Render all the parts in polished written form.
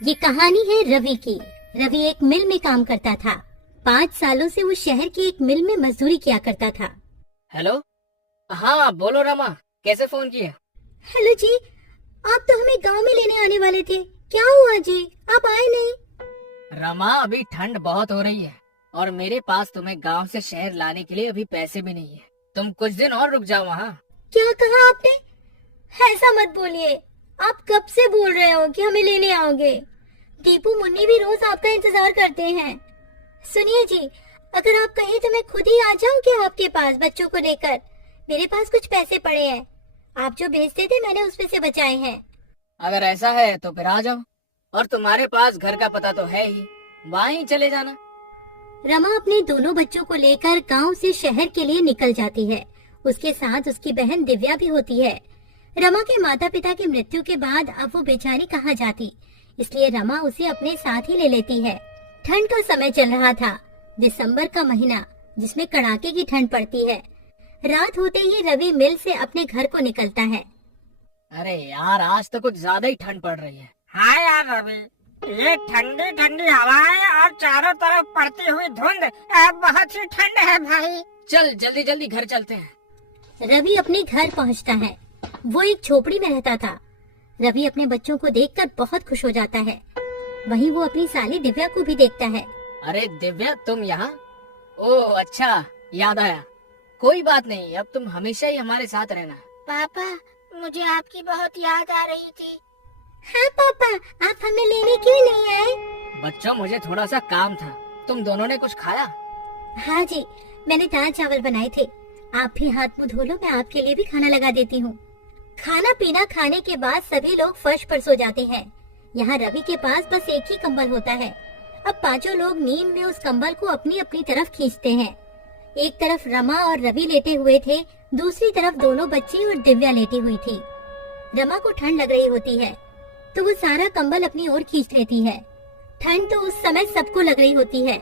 ये कहानी है रवि की। रवि एक मिल में काम करता था। 5 सालों से वो शहर की एक मिल में मजदूरी किया करता था। हेलो। हाँ बोलो रमा, कैसे फोन किया? हेलो जी, आप तो हमें गांव में लेने आने वाले थे, क्या हुआ जी, आप आए नहीं? रमा, अभी ठंड बहुत हो रही है और मेरे पास तुम्हें गांव से शहर लाने के लिए अभी पैसे भी नहीं है। तुम कुछ दिन और रुक जाओ वहाँ। क्या कहा आपने? ऐसा मत बोलिए, आप कब से बोल रहे हो कि हमें लेने आओगे? दीपू मुन्नी भी रोज आपका इंतजार करते हैं। सुनिए जी, अगर आप कहें तो मैं खुद ही आ जाऊं क्या आपके पास बच्चों को लेकर? मेरे पास कुछ पैसे पड़े हैं, आप जो भेजते थे मैंने उसमें से बचाए हैं। अगर ऐसा है तो फिर आ जाओ, और तुम्हारे पास घर का पता तो है ही, वहाँ ही चले जाना। रमा अपने दोनों बच्चों को लेकर गांव से शहर के लिए निकल जाती है। उसके साथ उसकी बहन दिव्या भी होती है। रमा के माता पिता की मृत्यु के बाद अब वो बेचारी कहाँ जाती, इसलिए रमा उसे अपने साथ ही ले लेती है। ठंड का समय चल रहा था, दिसंबर का महीना, जिसमें कड़ाके की ठंड पड़ती है। रात होते ही रवि मिल से अपने घर को निकलता है। अरे यार, आज तो कुछ ज्यादा ही ठंड पड़ रही है। हाँ यार रवि, ये ठंडी ठंडी हवाएं और चारों तरफ पड़ती हुई धुंध, बहुत ही ठंड है भाई। चल जल्दी जल्दी घर चलते हैं। रवि अपने घर पहुंचता है। वो एक झोपड़ी में रहता था। रवि अपने बच्चों को देखकर बहुत खुश हो जाता है। वहीं वो अपनी साली दिव्या को भी देखता है। अरे दिव्या, तुम यहाँ? ओह अच्छा, याद आया। कोई बात नहीं, अब तुम हमेशा ही हमारे साथ रहना। पापा, मुझे आपकी बहुत याद आ रही थी। हाँ पापा, आप हमें लेने क्यों नहीं आए? बच्चों, मुझे थोड़ा सा काम था। तुम दोनों ने कुछ खाया? हाँ जी, मैंने दाल चावल बनाए थे। आप भी हाथ मुंह धो लो, मैं आपके लिए भी खाना लगा देती हूँ। खाना पीना खाने के बाद सभी लोग फर्श पर सो जाते हैं। यहाँ रवि के पास बस एक ही कंबल होता है। अब पांचों लोग नींद में उस कंबल को अपनी अपनी तरफ खींचते हैं। एक तरफ रमा और रवि लेटे हुए थे, दूसरी तरफ दोनों बच्ची और दिव्या लेटी हुई थी। रमा को ठंड लग रही होती है तो वो सारा कंबल अपनी ओर खींच लेती है। ठंड तो उस समय सबको लग रही होती है,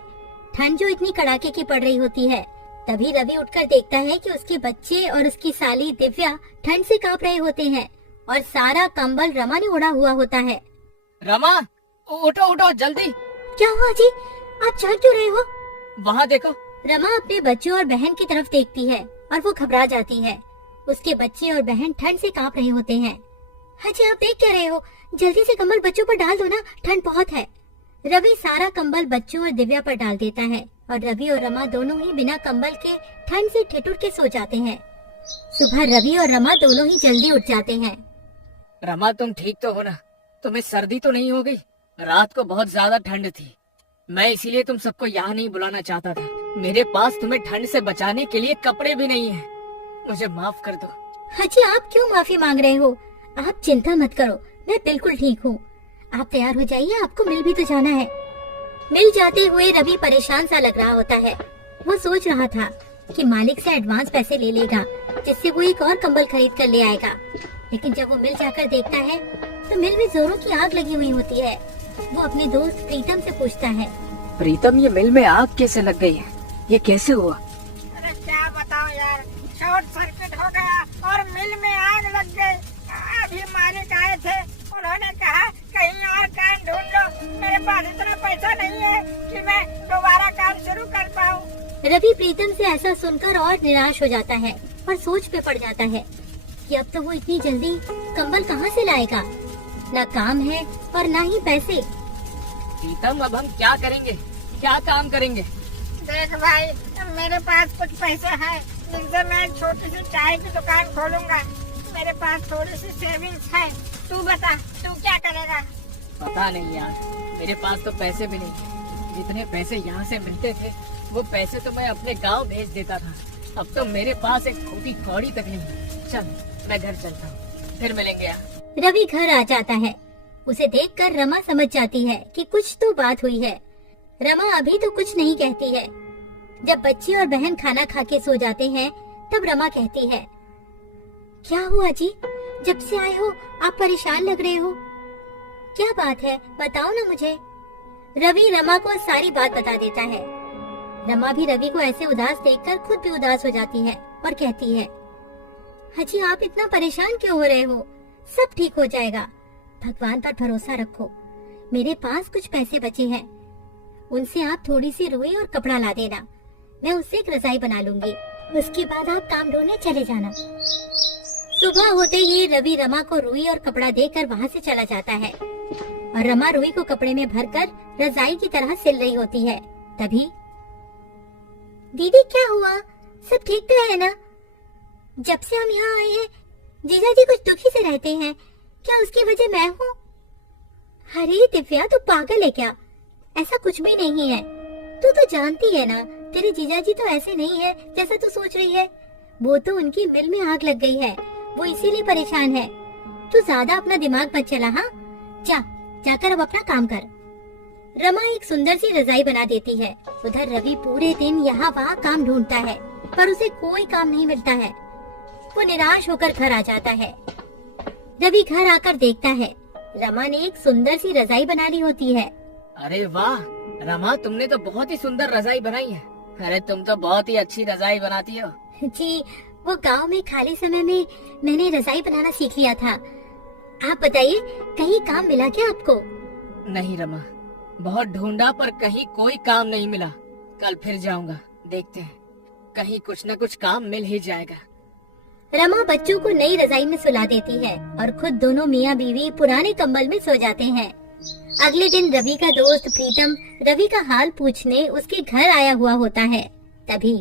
ठंड जो इतनी कड़ाके की पड़ रही होती है। तभी रवि उठकर देखता है कि उसके बच्चे और उसकी साली दिव्या ठंड से कांप रहे होते हैं और सारा कंबल रमा ने ओढ़ा हुआ होता है। रमा, उठो उठो जल्दी। क्या हुआ जी, आप जाग क्यों रहे हो? वहाँ देखो। रमा अपने बच्चों और बहन की तरफ देखती है और वो घबरा जाती है। उसके बच्चे और बहन ठंड से कांप रहे होते हैं। हाँ जी, आप देख क्या रहे हो? जल्दी से कंबल बच्चों पर डाल दो ना, ठंड बहुत है। रवि सारा कंबल बच्चों और दिव्या पर डाल देता है और रवि और रमा दोनों ही बिना कंबल के ठंड से ठिठुर के सो जाते हैं। सुबह रवि और रमा दोनों ही जल्दी उठ जाते हैं। रमा, तुम ठीक तो हो ना? तुम्हें सर्दी तो नहीं हो गई? रात को बहुत ज्यादा ठंड थी, मैं इसीलिए तुम सबको यहाँ नहीं बुलाना चाहता था। मेरे पास तुम्हें ठंड से बचाने के लिए कपड़े भी नहीं है, मुझे माफ कर दो। हाँ जी, आप क्यों माफी मांग रहे हो? आप चिंता मत करो, मैं बिल्कुल ठीक हूँ। आप तैयार हो जाइए, आपको मिल भी तो जाना है। मिल जाते हुए रवि परेशान सा लग रहा होता है। वो सोच रहा था कि मालिक से एडवांस पैसे ले लेगा, जिससे वो एक और कंबल खरीद कर ले आएगा। लेकिन जब वो मिल जाकर देखता है तो मिल में जोरों की आग लगी हुई होती है। वो अपने दोस्त प्रीतम से पूछता है, प्रीतम, ये मिल में आग कैसे लग गई है? ये कैसे हुआ? अरे क्या बताओ यार, शॉर्ट सर्किट हो गया और मिल में आग लग गई। अभी मालिक आए थे, उन्होंने कहा कहीं और काम ढूंढ लो। मेरे पास इतना पैसा नहीं है कि मैं दोबारा काम शुरू कर पाऊँ। रवि प्रीतम से ऐसा सुनकर और निराश हो जाता है और सोच पे पड़ जाता है कि अब तो वो इतनी जल्दी कंबल कहाँ से लाएगा। न काम है और न ही पैसे। प्रीतम, अब हम क्या करेंगे, क्या काम करेंगे? देख भाई, मेरे पास कुछ पैसे हैं जिनसे मैं एक छोटी सी चाय की दुकान खोलूंगा। मेरे पास थोड़ी सी सेविंग्स है। तू बता, तू क्या करेगा? पता नहीं यार, मेरे पास तो पैसे भी नहीं थे। जितने पैसे यहाँ से मिलते थे वो पैसे तो मैं अपने गांव भेज देता था। अब तो मेरे पास एक छोटी कौड़ी तक नहीं है। चल मैं घर चलता हूँ, फिर मिलेंगे यार। रवि घर आ जाता है। उसे देखकर रमा समझ जाती है कि कुछ तो बात हुई है। रमा अभी तो कुछ नहीं कहती है। जब बच्ची और बहन खाना खा के सो जाते हैं तब रमा कहती है, क्या हुआ जी, जब से आए हो आप परेशान लग रहे हो, क्या बात है, बताओ ना मुझे। रवि रमा को सारी बात बता देता है। रमा भी रवि को ऐसे उदास देखकर खुद भी उदास हो जाती है और कहती है, हाजी आप इतना परेशान क्यों हो रहे हो, सब ठीक हो जाएगा, भगवान पर भरोसा रखो। मेरे पास कुछ पैसे बचे हैं, उनसे आप थोड़ी सी रुई और कपड़ा ला देना। मैं उससे एक रजाई बना लूंगी। उसके बाद आप काम ढूंढने चले जाना। सुबह होते ही रवि रमा को रुई और कपड़ा देकर वहाँ से चला जाता है और रमा रुई को कपड़े में भरकर रजाई की तरह सिल रही होती है। तभी दीदी क्या हुआ, सब ठीक तो है ना? जब से हम यहाँ आए हैं जीजा जी कुछ दुखी से रहते हैं, क्या उसकी वजह मैं हूँ? अरे दिव्या तू पागल है क्या? ऐसा कुछ भी नहीं है। तू तो जानती है ना तेरे जीजा जी तो ऐसे नहीं है जैसा तू सोच रही है। वो तो उनकी मिल में आग लग गई है, वो इसीलिए परेशान है। तू ज्यादा अपना दिमाग मत चला। हाँ जाकर अब अपना काम कर। रमा एक सुंदर सी रजाई बना देती है। उधर रवि पूरे दिन यहाँ वहाँ काम ढूंढता है पर उसे कोई काम नहीं मिलता है। वो निराश होकर घर आ जाता है। रवि घर आकर देखता है रमा ने एक सुंदर सी रजाई बना ली होती है। अरे वाह रमा, तुमने तो बहुत ही सुंदर रजाई बनाई है। अरे तुम तो बहुत ही अच्छी रजाई बनाती हो। जी वो गांव में खाली समय में मैंने रजाई बनाना सीख लिया था। आप बताइए कहीं काम मिला क्या आपको? नहीं रमा, बहुत ढूंढा पर कहीं कोई काम नहीं मिला। कल फिर जाऊंगा, देखते हैं कहीं कुछ न कुछ काम मिल ही जाएगा। रमा बच्चों को नई रजाई में सुला देती है और खुद दोनों मियाँ बीवी पुराने कंबल में सो जाते हैं। अगले दिन रवि का दोस्त प्रीतम रवि का हाल पूछने उसके घर आया हुआ होता है। तभी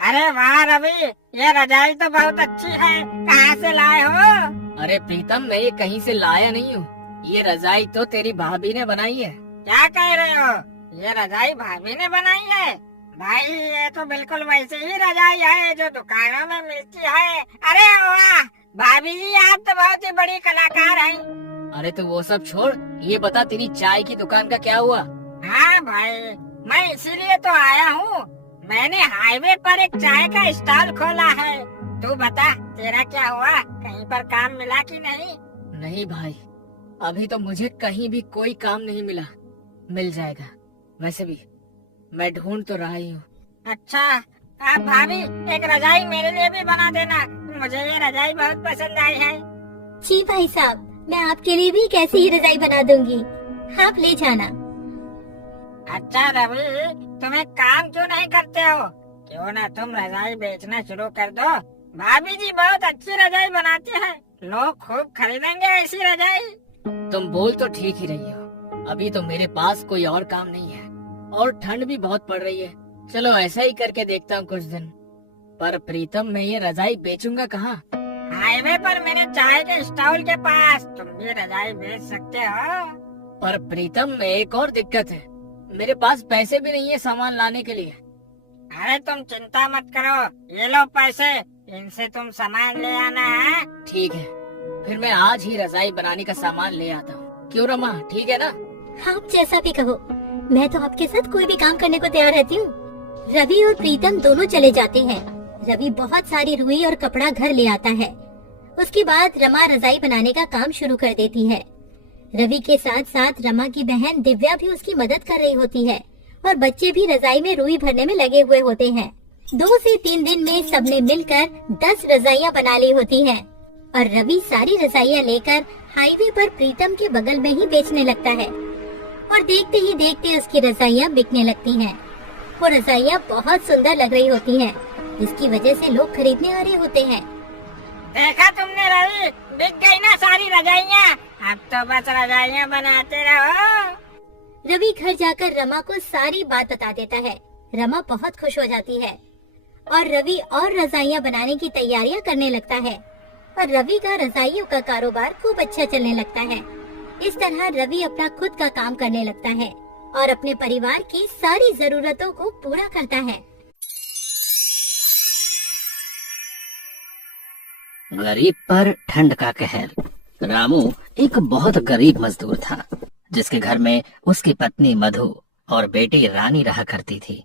अरे वाह रवि, ये रजाई तो बहुत अच्छी है, कहाँ से लाए हो? अरे प्रीतम, मैं ये कहीं से लाया नहीं हूँ। ये रजाई तो तेरी भाभी ने बनाई है। क्या कह रहे हो? ये रजाई भाभी ने बनाई है? भाई ये तो बिल्कुल वैसे ही रजाई है जो दुकानों में मिलती है। अरे वाह भाभी जी, आप तो बहुत ही बड़ी कलाकार हैं। अरे तो वो सब छोड़, ये बता तेरी चाय की दुकान का क्या हुआ? हाँ भाई, मैं इसीलिए तो आया हूँ। मैंने हाईवे पर एक चाय का स्टॉल खोला है। तू बता तेरा क्या हुआ, कहीं पर काम मिला कि नहीं? नहीं भाई, अभी तो मुझे कहीं भी कोई काम नहीं मिला। मिल जाएगा, वैसे भी मैं ढूंढ तो रहा ही हूँ। अच्छा, आप भाभी एक रजाई मेरे लिए भी बना देना, मुझे ये रजाई बहुत पसंद आई है। जी भाई साहब, मैं आपके लिए भी एक ऐसी ही रजाई बना दूंगी, आप ले जाना। अच्छा रवि, तुम एक काम क्यों नहीं करते हो? क्यों ना तुम रजाई बेचना शुरू कर दो। भाभी जी बहुत अच्छी रजाई बनाती हैं, लोग खूब खरीदेंगे ऐसी रजाई। तुम बोल तो ठीक ही रही हो, अभी तो मेरे पास कोई और काम नहीं है और ठंड भी बहुत पड़ रही है। चलो ऐसा ही करके देखता हूँ कुछ दिन। पर प्रीतम, मैं ये रजाई बेचूंगा कहाँ? हाईवे पर मेरे चाय के स्टॉल के पास तुम भी रजाई बेच सकते हो। पर प्रीतम, में एक और दिक्कत है, मेरे पास पैसे भी नहीं है सामान लाने के लिए। अरे तुम चिंता मत करो, ये लो पैसे, इनसे तुम सामान ले आना है। ठीक है, फिर मैं आज ही रजाई बनाने का सामान ले आता हूँ। क्यों रमा, ठीक है ना? आप जैसा भी कहो, मैं तो आपके साथ कोई भी काम करने को तैयार रहती हूँ। रवि और प्रीतम दोनों चले जाते हैं। रवि बहुत सारी रुई और कपड़ा घर ले आता है। उसके बाद रमा रजाई बनाने का काम शुरू कर देती है। रवि के साथ साथ रमा की बहन दिव्या भी उसकी मदद कर रही होती है और बच्चे भी रजाई में रुई भरने में लगे हुए होते हैं। 2 से 3 दिन में सबने मिलकर 10 रजाइयाँ बना ली होती हैं और रवि सारी रजाइयाँ लेकर हाईवे पर प्रीतम के बगल में ही बेचने लगता है और देखते ही देखते उसकी रजाइयाँ बिकने लगती हैं। वो रजाइयाँ बहुत सुंदर लग रही होती हैं, जिसकी वजह से लोग खरीदने आ रहे होते हैं। देखा तुमने रवि, बिक गई ना सारी रजाइयाँ। अब तो बस रजाइयाँ बनाते रहो। रवि घर जाकर रमा को सारी बात बता देता है। रमा बहुत खुश हो जाती है और रवि और रजाइयाँ बनाने की तैयारियां करने लगता है और रवि का रजाइयों का कारोबार खूब अच्छा चलने लगता है। इस तरह रवि अपना खुद का काम करने लगता है और अपने परिवार की सारी जरूरतों को पूरा करता है। गरीब पर ठंड का कहर। रामू एक बहुत गरीब मजदूर था, जिसके घर में उसकी पत्नी मधु और बेटी रानी रहा करती थी।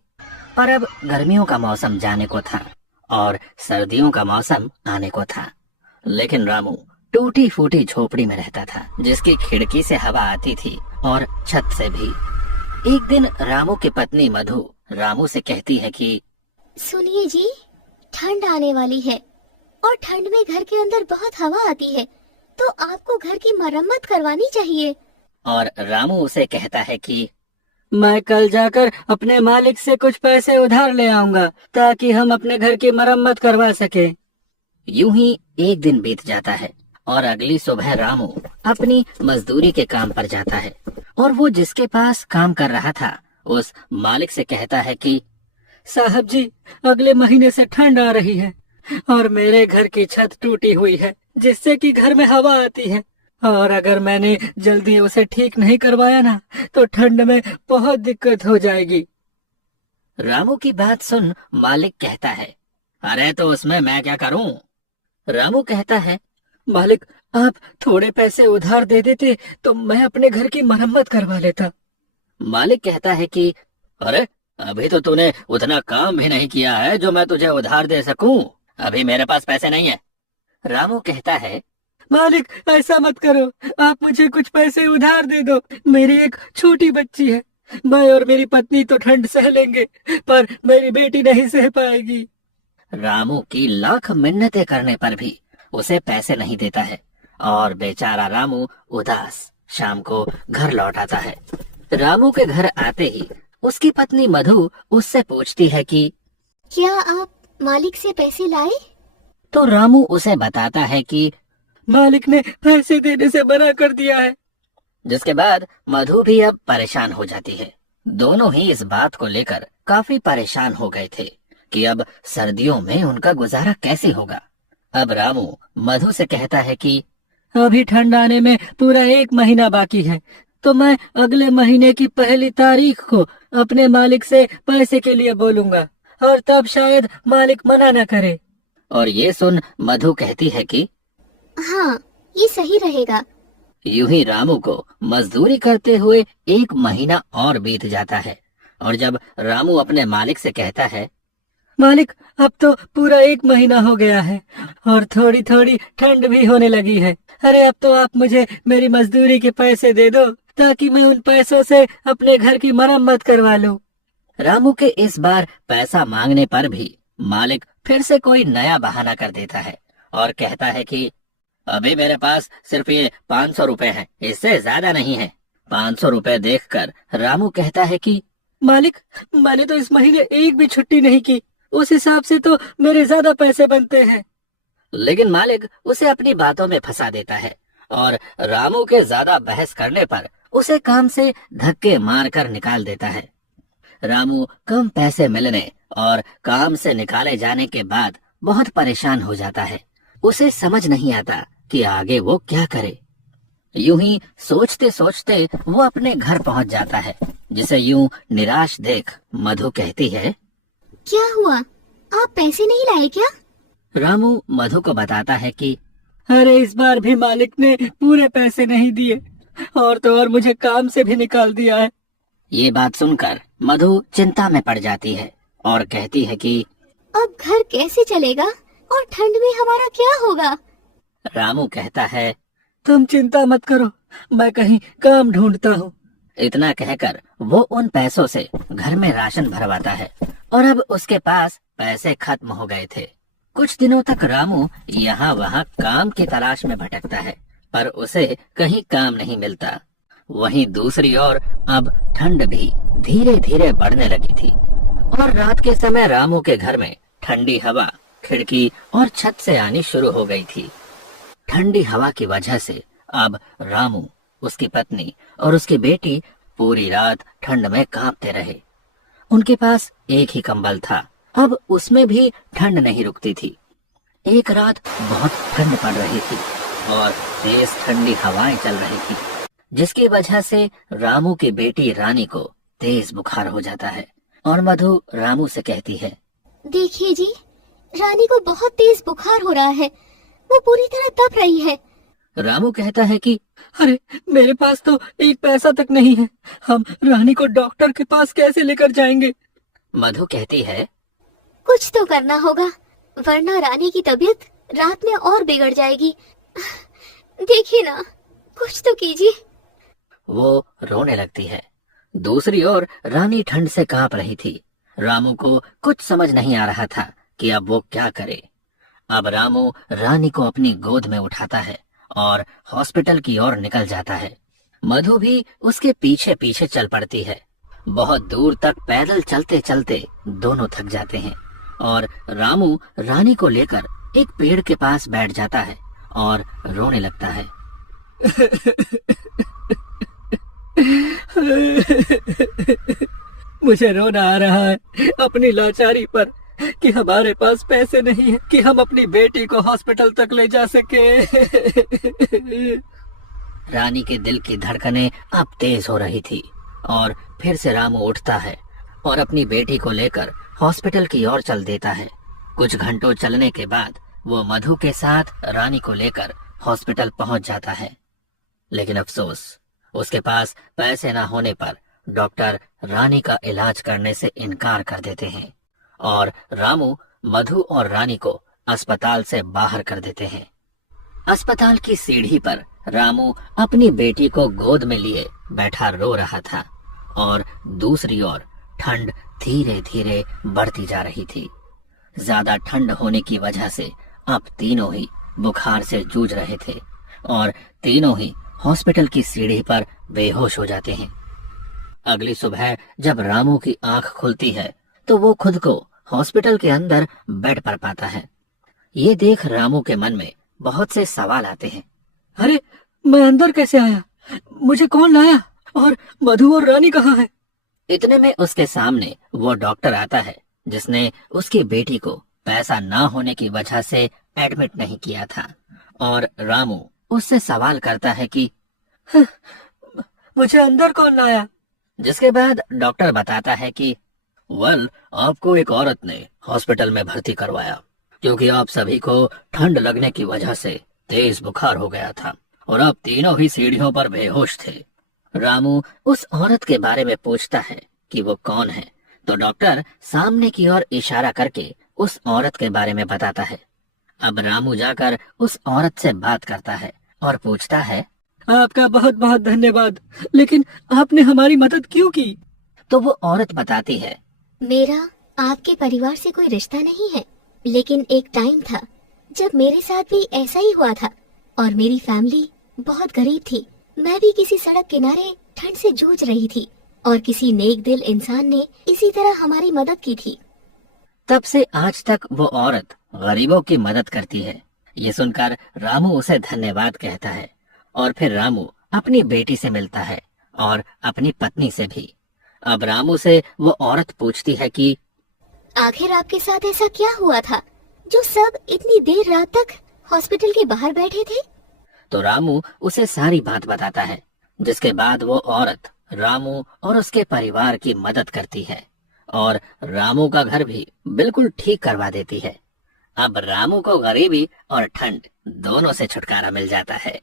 पर अब गर्मियों का मौसम जाने को था और सर्दियों का मौसम आने को था, लेकिन रामू टूटी फूटी झोपड़ी में रहता था, जिसकी खिड़की से हवा आती थी और छत से भी। एक दिन रामू की पत्नी मधु रामू से कहती है कि सुनिए जी, ठंड आने वाली है और ठंड में घर के अंदर बहुत हवा आती है, तो आपको घर की मरम्मत करवानी चाहिए। और रामू उसे कहता है कि मैं कल जाकर अपने मालिक से कुछ पैसे उधार ले आऊंगा ताकि हम अपने घर की मरम्मत करवा सके। यूं ही एक दिन बीत जाता है और अगली सुबह रामू अपनी मजदूरी के काम पर जाता है और वो जिसके पास काम कर रहा था उस मालिक से कहता है कि साहब जी, अगले महीने से ठंड आ रही है और मेरे घर की छत टूटी हुई है जिससे कि घर में हवा आती है, और अगर मैंने जल्दी उसे ठीक नहीं करवाया ना तो ठंड में बहुत दिक्कत हो जाएगी। रामू की बात सुन मालिक कहता है, अरे तो उसमें मैं क्या करूं? रामू कहता है, मालिक आप थोड़े पैसे उधार दे देते तो मैं अपने घर की मरम्मत करवा लेता। मालिक कहता है कि अरे अभी तो तूने उतना काम भी नहीं किया है जो मैं तुझे उधार दे सकूं, अभी मेरे पास पैसे नहीं है। रामू कहता है, मालिक ऐसा मत करो, आप मुझे कुछ पैसे उधार दे दो, मेरी एक छोटी बच्ची है, मैं और मेरी पत्नी तो ठंड सह लेंगे पर मेरी बेटी नहीं सह पाएगी। रामू की लाख मिन्नतें करने पर भी उसे पैसे नहीं देता है और बेचारा रामू उदास शाम को घर लौट आता है। रामू के घर आते ही उसकी पत्नी मधु उससे पूछती है कि क्या आप मालिक से पैसे लाए? तो रामू उसे बताता है कि मालिक ने पैसे देने से मना कर दिया है। जिसके बाद मधु भी अब परेशान हो जाती है। दोनों ही इस बात को लेकर काफी परेशान हो गए थे कि अब सर्दियों में उनका गुजारा कैसे होगा। अब रामू मधु से कहता है कि अभी ठंड आने में पूरा 1 महीना बाकी है, तो मैं अगले महीने की 1 तारीख को अपने मालिक से पैसे के लिए बोलूंगा और तब शायद मालिक मना न करे। और ये सुन मधु कहती है कि हाँ, ये सही रहेगा। यूं ही रामू को मजदूरी करते हुए 1 महीना और बीत जाता है और जब रामू अपने मालिक से कहता है, मालिक अब तो पूरा 1 महीना हो गया है और थोड़ी थोड़ी ठंड भी होने लगी है, अरे अब तो आप मुझे मेरी मजदूरी के पैसे दे दो ताकि मैं उन पैसों से अपने घर की मरम्मत करवा लूं। रामू के इस बार पैसा मांगने पर भी मालिक फिर से कोई नया बहाना कर देता है और कहता है कि अभी मेरे पास सिर्फ ये 500 रुपए हैं, इससे ज्यादा नहीं है। 500 रुपए देखकर रामू कहता है कि मालिक मैंने तो इस महीने एक भी छुट्टी नहीं की, उस हिसाब से तो मेरे ज्यादा पैसे बनते हैं। लेकिन मालिक उसे अपनी बातों में फंसा देता है और रामू के ज्यादा बहस करने पर उसे काम से धक्के मारकर निकाल देता है। रामू कम पैसे मिलने और काम से निकाले जाने के बाद बहुत परेशान हो जाता है। उसे समझ नहीं आता कि आगे वो क्या करे। यूं ही सोचते सोचते वो अपने घर पहुंच जाता है, जिसे यूं निराश देख मधु कहती है, क्या हुआ, आप पैसे नहीं लाए क्या? रामू मधु को बताता है कि अरे इस बार भी मालिक ने पूरे पैसे नहीं दिए और तो और मुझे काम से भी निकाल दिया है। ये बात सुनकर मधु चिंता में पड़ जाती है और कहती है कि अब घर कैसे चलेगा और ठंड में हमारा क्या होगा? रामू कहता है, तुम चिंता मत करो, मैं कहीं काम ढूंढता हूँ। इतना कहकर वो उन पैसों से घर में राशन भरवाता है और अब उसके पास पैसे खत्म हो गए थे। कुछ दिनों तक रामू यहाँ वहाँ काम की तलाश में भटकता है पर उसे कहीं काम नहीं मिलता। वहीं दूसरी ओर अब ठंड भी धीरे धीरे बढ़ने लगी थी और रात के समय रामू के घर में ठंडी हवा खिड़की और छत से आनी शुरू हो गई थी। ठंडी हवा की वजह से अब रामू, उसकी पत्नी और उसकी बेटी पूरी रात ठंड में कांपते रहे। उनके पास एक ही कंबल था, अब उसमें भी ठंड नहीं रुकती थी। एक रात बहुत ठंड पड़ रही थी और तेज ठंडी हवाएं चल रही थी, जिसकी वजह से रामू की बेटी रानी को तेज बुखार हो जाता है और मधु रामू से कहती है, देखिए जी, रानी को बहुत तेज बुखार हो रहा है, वो पूरी तरह तप रही है। रामू कहता है कि अरे मेरे पास तो एक पैसा तक नहीं है, हम रानी को डॉक्टर के पास कैसे लेकर जाएंगे? मधु कहती है, कुछ तो करना होगा वरना रानी की तबीयत रात में और बिगड़ जाएगी। देखिए ना, कुछ तो कीजिए। वो रोने लगती है। दूसरी ओर रानी ठंड से कांप रही थी। रामू को कुछ समझ नहीं आ रहा था कि अब वो क्या करे। अब रामू रानी को अपनी गोद में उठाता है और हॉस्पिटल की ओर निकल जाता है। मधु भी उसके पीछे पीछे चल पड़ती है। बहुत दूर तक पैदल चलते चलते दोनों थक जाते हैं और रामू रानी को लेकर एक पेड़ के पास बैठ जाता है और रोने लगता है। मुझे रोना आ रहा है अपनी लाचारी पर कि हमारे पास पैसे नहीं है कि हम अपनी बेटी को हॉस्पिटल तक ले जा सके। रानी के दिल की धड़कनें अब तेज हो रही थी और फिर से रामू उठता है और अपनी बेटी को लेकर हॉस्पिटल की ओर चल देता है। कुछ घंटों चलने के बाद वो मधु के साथ रानी को लेकर हॉस्पिटल पहुंच जाता है। लेकिन अफसोस, उसके पास पैसे न होने पर डॉक्टर रानी का इलाज करने से इनकार कर देते हैं और रामू मधु और रानी को अस्पताल से बाहर कर देते हैं। अस्पताल की सीढ़ी पर रामू अपनी बेटी को गोद में लिए बैठा रो रहा था और दूसरी ओर ठंड धीरे धीरे बढ़ती जा रही थी। ज्यादा ठंड होने की वजह से अब तीनों ही बुखार से जूझ रहे थे और तीनों ही हॉस्पिटल की सीढ़ी पर बेहोश हो जाते हैं। अगली सुबह जब रामू की आंख खुलती है तो वो खुद को हॉस्पिटल के अंदर बेड पर पाता है। ये देख रामू के मन में बहुत से सवाल आते हैं। अरे, मैं अंदर कैसे आया? मुझे कौन लाया? और मधु और रानी कहाँ है? इतने में उसके सामने वो डॉक्टर आता है जिसने उसकी बेटी को पैसा ना होने की वजह से एडमिट नहीं किया था और रामू उससे सवाल करता है कि मुझे अंदर कौन लाया? जिसके बाद डॉक्टर बताता है कि आपको एक औरत ने हॉस्पिटल में भर्ती करवाया क्योंकि आप सभी को ठंड लगने की वजह से तेज बुखार हो गया था और आप तीनों ही सीढ़ियों पर बेहोश थे। रामू उस औरत के बारे में पूछता है कि वो कौन है, तो डॉक्टर सामने की ओर इशारा करके उस औरत के बारे में बताता है। अब रामू जाकर उस औरत से बात करता है और पूछता है, आपका बहुत बहुत धन्यवाद, लेकिन आपने हमारी मदद क्यों की? तो वो औरत बताती है, मेरा आपके परिवार से कोई रिश्ता नहीं है, लेकिन एक टाइम था जब मेरे साथ भी ऐसा ही हुआ था और मेरी फैमिली बहुत गरीब थी। मैं भी किसी सड़क किनारे ठंड से जूझ रही थी और किसी नेक दिल इंसान ने इसी तरह हमारी मदद की थी। तब से आज तक वो औरत गरीबों की मदद करती है। ये सुनकर रामू उसे धन्यवाद कहता है और फिर रामू अपनी बेटी से मिलता है और अपनी पत्नी से भी। अब रामू से वो औरत पूछती है कि आखिर आपके साथ ऐसा क्या हुआ था जो सब इतनी देर रात तक हॉस्पिटल के बाहर बैठे थे? तो रामू उसे सारी बात बताता है, जिसके बाद वो औरत रामू और उसके परिवार की मदद करती है और रामू का घर भी बिल्कुल ठीक करवा देती है। अब रामू को गरीबी और ठंड दोनों से छुटकारा मिल जाता है।